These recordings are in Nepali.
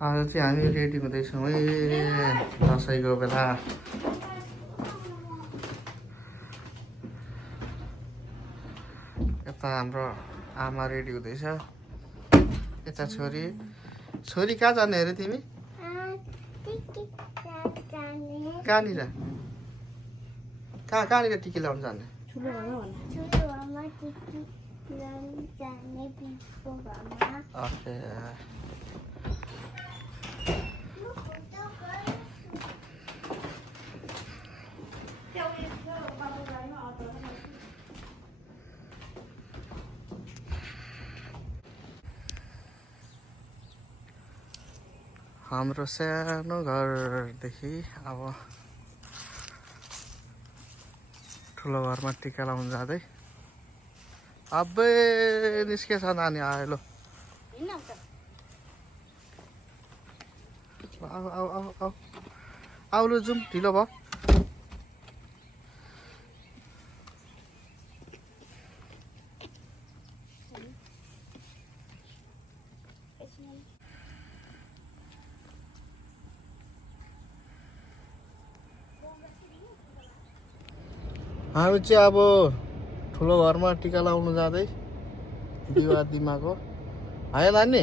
आज चाहिँ हामी रेडी हुँदैछौँ है दसैँको बेला। यता हाम्रो आमा रेडी हुँदैछ, यता छोरी कहाँ जाने अरे तिमी? कहाँनिर कहाँनिर टिकी लाउनु जाने? ओके। हाम्रो सानो घरदेखि अब ठुलो घरमा टिका लाउनु जाँदै अबै निस्केछ नानी आयो। ल आऊ आऊ आऊ आऊ आऊ लु जाउँ, ढिलो भयो। हामी चाहिँ अब ठुलो घरमा टिका लाउनु जाँदै दिवा दिमाको आयो नानी।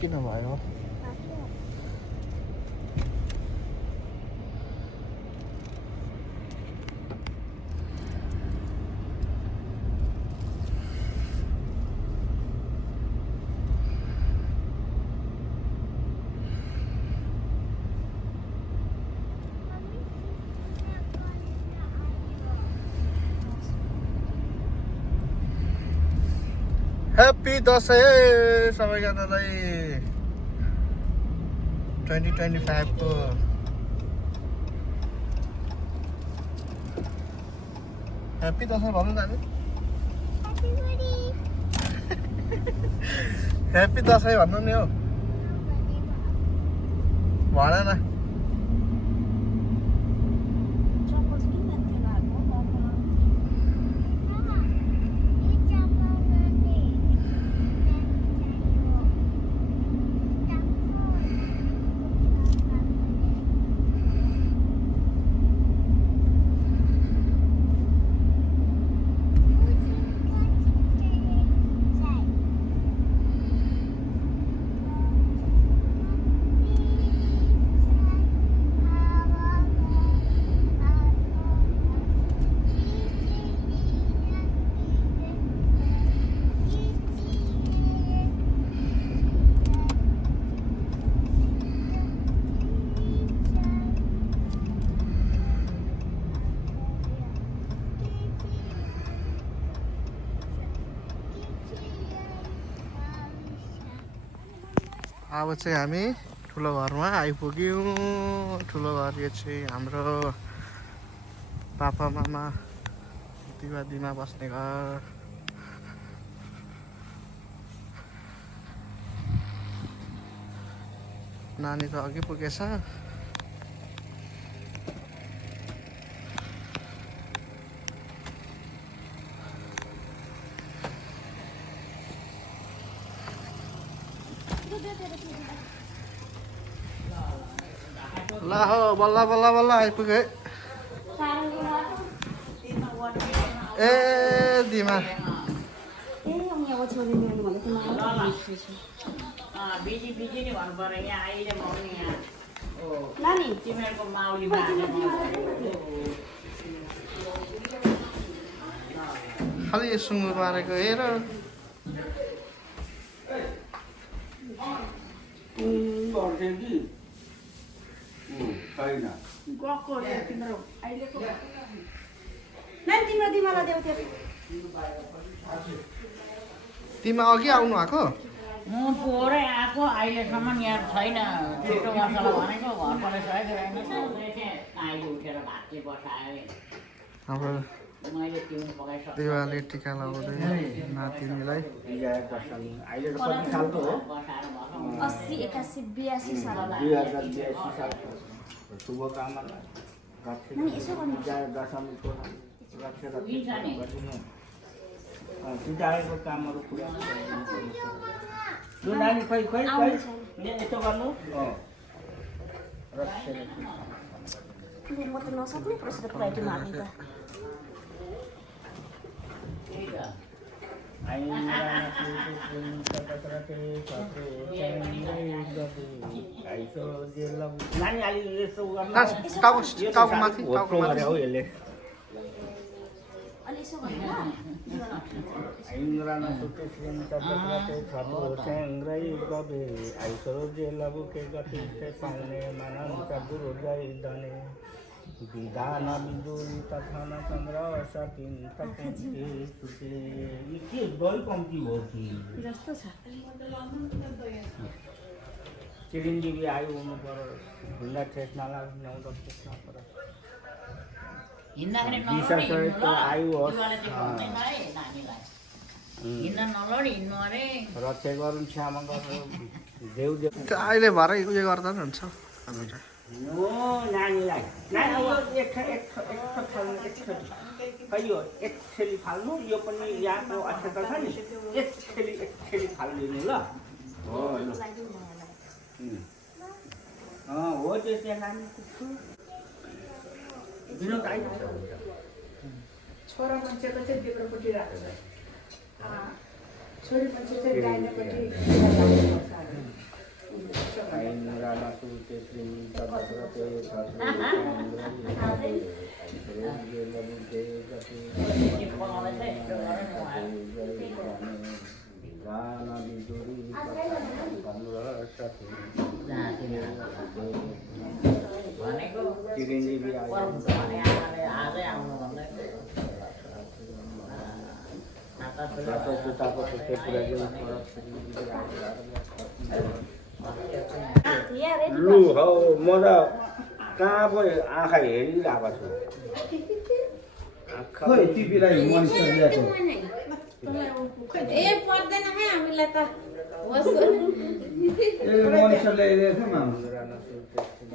किन भयो? ह्याप्पी दसैँ सबैजनालाई 2025 को। ह्याप्पी दसैँ भन्नु जाने? ह्याप्पी दसैँ भन्नु नि हो, भन न। अब चाहिँ हामी ठुलो घरमा आइपुग्यौँ। ठुलो घर यो चाहिँ हाम्रो पापा मामा दिवा दिमा बस्ने घर। नानी त अघि पुगेछ। ल हो बल्ल बल्ल बल्ल आइपुगे। ए दिमा खालि सुँगुर मारेको हेर। तिमी अघि आउनु आएको? म पोरै आएको अहिलेसम्म यहाँ छैन। छिटो मसला भनेको घर परेसकेको रहेन। अहिले उठेर भात चाहिँ बसायो। हाम्रो मैले तिउन पकाइसकेँ। दिवाली टिका लगाउँदै नातिनीलाई। अहिले त कति सालको हो? 80 81 82 साल। 2082 साल शुभकामना दशमीको सिधाएको कामहरू पुरा नानी खै खै खै यसो गर्नु म त नसक्ने प्रश्न क्वालिटी मार्ने त नानी अलि यसो टाउको माथि हो यसले अनि यसो गर्नु Aingrana suti srinta patrate chapu changrai gabe aisoro je labu ke gati se paune manan chaburu jai dane vidana biduri tathana chandra satin tapunti suti iki doi komti boti जस्तो छ चिरंजीवी आयु हुनु पर्यो ढुङ्गा ठेस नलाग्ने ल्याउँदा ठेस नपर्यो हिँड्दाखेरि दिशा सहित आयु होस् हिँड्न नलडी हिँड्नु अरे रक्षा गरून् क्षमा गर्नु देउ देउ अहिले भरै उयो गर्दा नि हुन्छ हामीलाई ओ नानीलाई नानी एक एक थेली फाल्नु यो पनि यहाँको अक्षता छ नि एक थेली फालिदिनु ल हो हो त्यसै नानी विनोद आइपुग्छ छोरा मान्छेको चाहिँ बिग्रोपट्टि राख्छ छोरी मान्छे चाहिँ गाइनेपट्टि भनेको चिरञ्जीवी भने आमाले आजै आउनु भन्दै लु हौ म त कहाँ पो आँखा हेरिरहेको छु खै टिपीलाई मनिसले ल्याएको ए पर्दैन है हामीलाई त ए मनिसले ल्याएको माम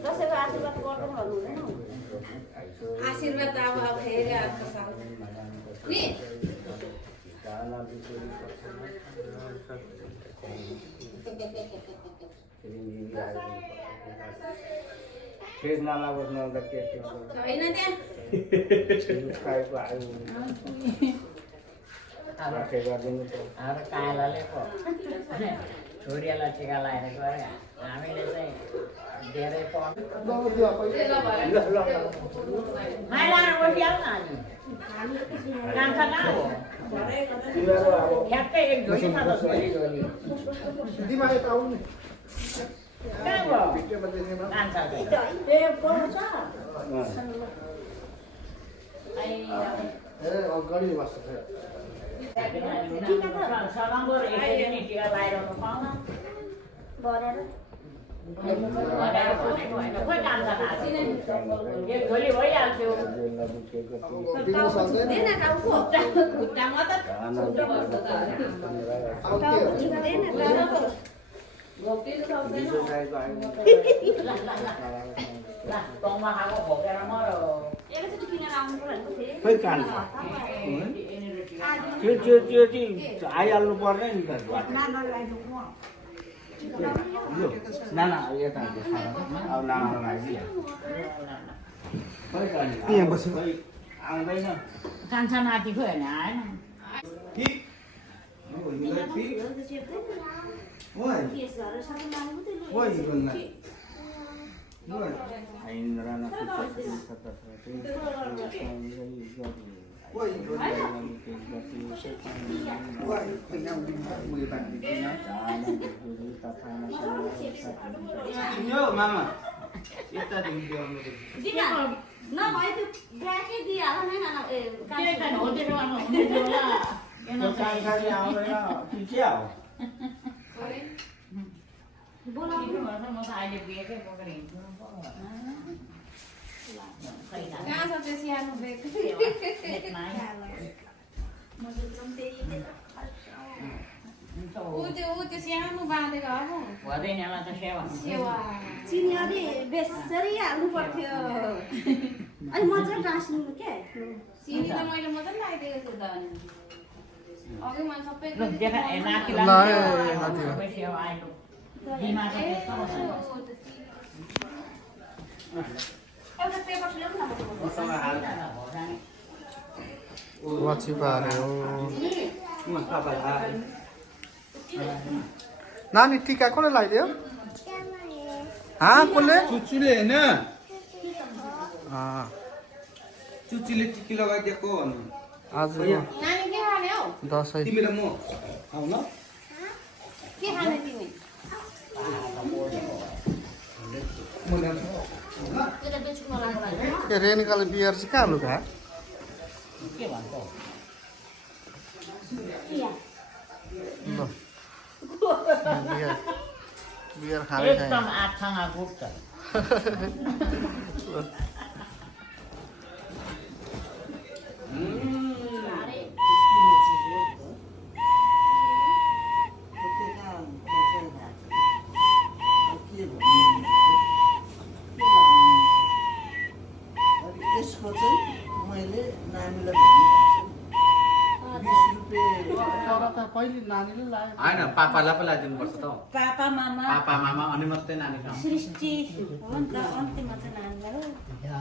दसैँको आशीर्वाद गर्नु भन्नु हुँदैन आशीर्वाद त अब फेरि अर्को साल नि फेरि नलागोस् न त के छैन त्यहाँ खाएको आयो गरिदिनु त हाम्रो कायलाले पो छोरीलाई टिका लगाएर गरे हामीले चाहिँ धेरै माइला बसिहाल न अनि कान्छा कहाँ हो तिमीहरू अब ठ्याक्कै एक झोलीमा त छोरी झोली दिमाग त आउनु कहाँ भयो कान्छा चाहिँ ए पढ्छ ए अगाडि बस्छ सलङ्गो यसरी नै टिका लगाइरहनु पाउन भनेर भनेर भनेको होइन खोइ कान्छा नाच्छ एक झोली भइहाल्थ्यो दिनु सक्दैन देन टाउको खुट्टामा त छुट्टो बस्छ त टाउको देन टाउको ला गाउँमा खाएको खोकेर मरो एकैचोटि किनेर आउनु भनेको थिएँ खोइ कान्छ त्यो चाहिँ आइहाल्नु पर्ने नि त यो नाना यता अब नानालाई आइदिइहाल्छ खोइ आउँदैन कान्छा नाति खोइ होइन आएन केस गरेर सबै माग्नु थियो मामा नभए त्यो ब्याकै दिइहाल नै नाना ए त्यही त हो त्यसो गर्नु हुन्थ्यो होला कान्छाले आउँदैन कि क्या हो बोलाउनु भन्छ म त अहिले बिहेकै बोकेर हिँड्नु कहाँ छ त्यो सानो ब्याग ऊ त्यो सानो बाँधेको अब हुँदैन यसलाई त सेवा सेवा चिनी अलि बेसरी हाल्नु पर्थ्यो अनि मजा टाँसिनु के सिनी त मैले मजाले लगाइदिएको छु त अनि अघि मैले सबै ल देखा ए नाति ल लाग्यो ए नाति हो। सबै सेवा आएको दिमाग त्यस्तो एउटा पेपर ल्याउनु न वाची पार्यो नानी टिका कसले लगाइदियो कसले चुचुले होइन अँ, चुचीले टिकी लगाइदिएको भन्नु आज नानी के खाने हौ दसैँ तिमी र म आउ न के खाने तिमी म ल्याउँछु त्यो त बेच्नु नलाग्नु भएको के रेणुकाले बियर चाहिँ कहाँ लुगा के भन्छ ल बियर बियर खाने एकदम आँखामा गुप्त यसको चाहिँ मैले नानीलाई तर त कहिले नानीले लाग्यो होइन पापालाई पो लगाइदिनु पर्छ त पापा मामा पापा मामा अनि मात्रै नानी खान्छ सृष्टि हो नि त अन्तिममा चाहिँ नानीलाई हो अब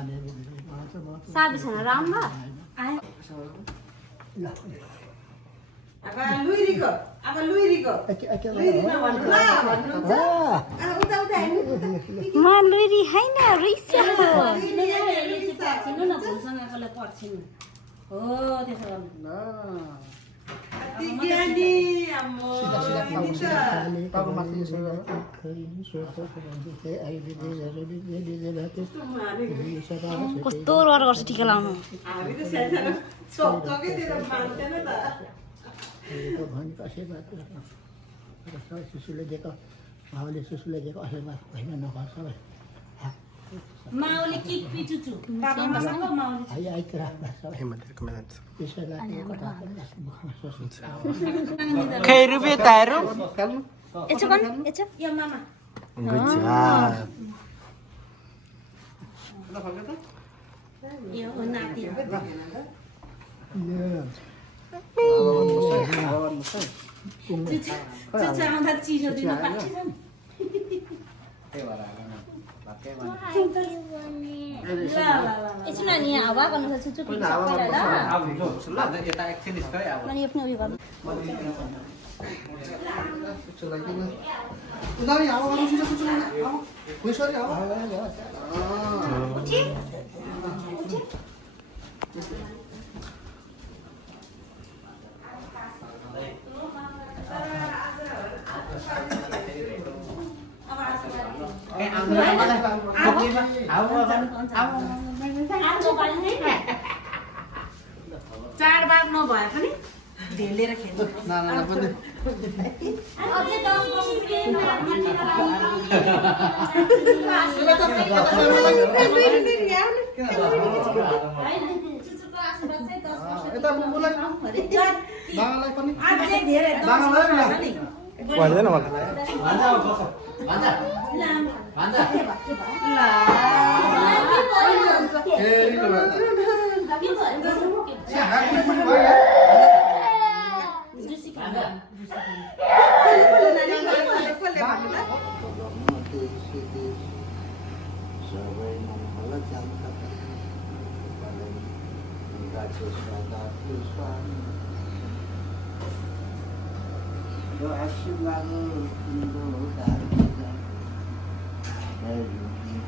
साबी छैन राममा आयो अब लुइरीको अब लुइरीको उता उता म लुइरी हैन रिसा हो पर्छिनु न भुलसँग कसले पर्छिनु हो त्यसो गर्नु कस्तो रहर गर्छ टिका लाउनु हामी त सानो चौचकै दिएर मान्दैन त भनेको आशीर्वाद गर्नु र सबै शिशुले दिएको भाउले शिशुले दिएको आशीर्वाद होइन नभए सबै माउले किक पिचुचु बाबा मामाको माउले आइ आइक राख्दा सबै हिमालयको मेहनत त्यसैलाई खै रुपियाँ तारो एचो गर्नु एचो यो मामा गुड जॉब यो हो नाति चुचु आउँदा चिसो दिन पाछि छ नि एकछिन नानी यहाँ हावा गर्नु छ चुचु ल यता एकछिन निस्कै अब नानी आफ्नो उयो गर्नु उदारी हावा गर्नु छिटो छिटो हावा खुइसरी हावा चाडबाड नभए पनि ढेलेर खेल्नु नानालाई पनि अझै 10 यता बुबुलाई बाबालाई पनि अझै धेरै भन्दैन मलाई सबै मनहल जान्छ यो आशीर्वाद तिम्रो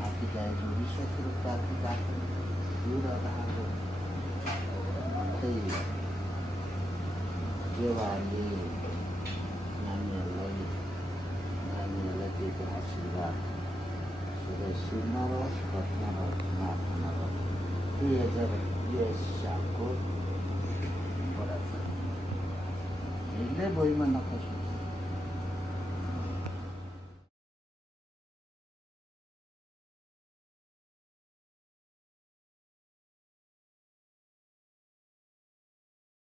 आफूलाई जोडिसकेर प्राप्तिबाट दूर रहेको त्यही देवाले नानीहरूलाई दिएको आशीर्वाद सबै सुन्न रहोस् घट्न रहोस् माथि नरहोस् 2020 सालको बडा छ हिँड्दै भुइँमा नखसोस्